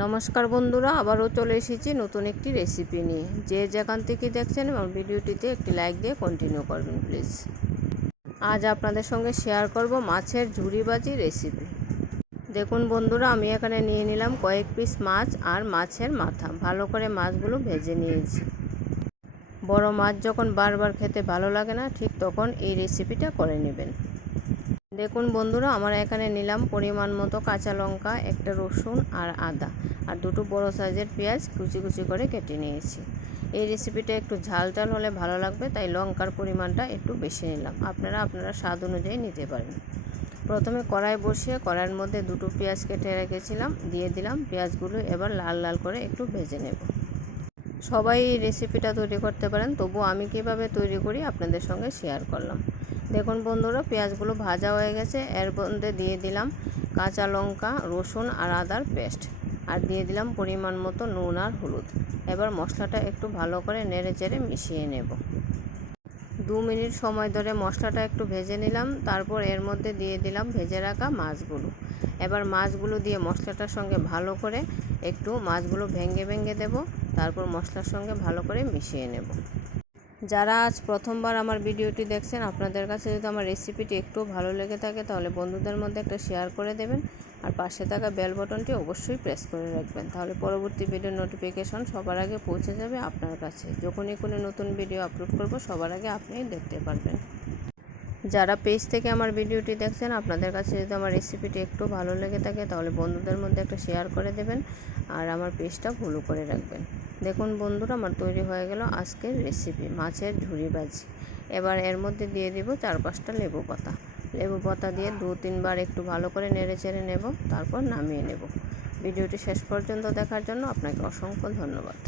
নমস্কার বন্ধুরা, আবারও চলে এসেছি নতুন একটি রেসিপি নিয়ে। যে যেখান থেকে দেখছেন আমার ভিডিওটিতে একটি লাইক দিয়ে কন্টিনিউ করবেন প্লিজ আজ আপনাদের সঙ্গে শেয়ার করব মাছের ঝুড়িবাজি রেসিপি দেখুন বন্ধুরা, আমি এখানে নিয়ে নিলাম কয়েক পিস মাছ আর মাছের মাথা। ভালো করে মাছগুলো ভেজে নিয়েছি। বড় মাছ যখন বারবার খেতে ভালো লাগে না, ঠিক তখন এই রেসিপিটা করে নেবেন। দেখুন বন্ধুরা, আমরা এখানে নিলাম পরিমাণ মতো কাঁচা লঙ্কা, একটা রসুন আর আদা, আর দুটো বড় সাইজের পেঁয়াজ কুচি কুচি করে কেটে নিয়েছি। এই রেসিপিটা একটু ঝাল ঝাল হলে ভালো লাগবে, তাই লঙ্কার পরিমাণটা একটু বেশি নিলাম। আপনারা আপনারা স্বাদ অনুযায়ী নিতে পারেন। প্রথমে কড়াই বসিয়ে কড়াইয়ের মধ্যে দুটো পেঁয়াজ কেটে রেখেছিলাম, দিয়ে দিলাম পেঁয়াজগুলো এবার লাল লাল করে একটু ভেজে নেব। সবাই এই রেসিপিটা তৈরি করতে পারেন তবু আমি কীভাবে তৈরি করি আপনাদের সঙ্গে শেয়ার করলাম। দেখুন বন্ধুরা, পেঁয়াজগুলো ভাজা হয়ে গেছে। এর মধ্যে দিয়ে দিলাম কাঁচা লঙ্কা, রসুন আর আদার পেস্ট। আর দিয়ে দিলাম পরিমাণ মতো নুন আর হলুদ। এবার মশলাটা একটু ভালো করে নেড়ে চেড়ে মিশিয়ে নেব। দু মিনিট সময় ধরে মশলাটা একটু ভেজে নিলাম। তারপর এর মধ্যে দিয়ে দিলাম ভেজে রাখা মাছগুলো। এবার মাছগুলো দিয়ে মশলাটার সঙ্গে ভালো করে একটু মাছগুলো ভেঙে ভেঙে দেব। তারপর মশলার সঙ্গে ভালো করে মিশিয়ে নেব। যারা আজ প্রথমবার আমার ভিডিওটি দেখছেন, আপনাদের কাছে যদি আমার রেসিপিটি একটু ভালো লেগে থাকে, তাহলে বন্ধুদের মধ্যে একটা শেয়ার করে দেবেন আর পাশে থাকা বেল বটনটি অবশ্যই প্রেস করে রাখবেন। তাহলে পরবর্তী ভিডিও নোটিফিকেশন সবার আগে পৌঁছে যাবে আপনার কাছে। যখনই কোনো নতুন ভিডিও আপলোড করব, সবার আগে আপনি দেখতে পারবেন। যারা পেজ থেকে আমার ভিডিওটি দেখছেন, আপনাদের কাছে যদি আমার রেসিপিটি একটু ভালো লেগে থাকে, তাহলে বন্ধুদের মধ্যে একটা শেয়ার করে দেবেন আর আমার পেজটা ফলো করে রাখবেন। দেখুন বন্ধুরা, আমার তৈরি হয়ে গেল আজকের রেসিপি মাছের ঝুড়ি ভাজি। এবার এর মধ্যে দিয়ে দিব চার পাঁচটা লেবু পাতা। লেবু পাতা দিয়ে দু তিনবার একটু ভালো করে নেড়ে চেড়ে নেব, তারপর নামিয়ে নেব। ভিডিওটি শেষ পর্যন্ত দেখার জন্য আপনাকে অসংখ্য ধন্যবাদ।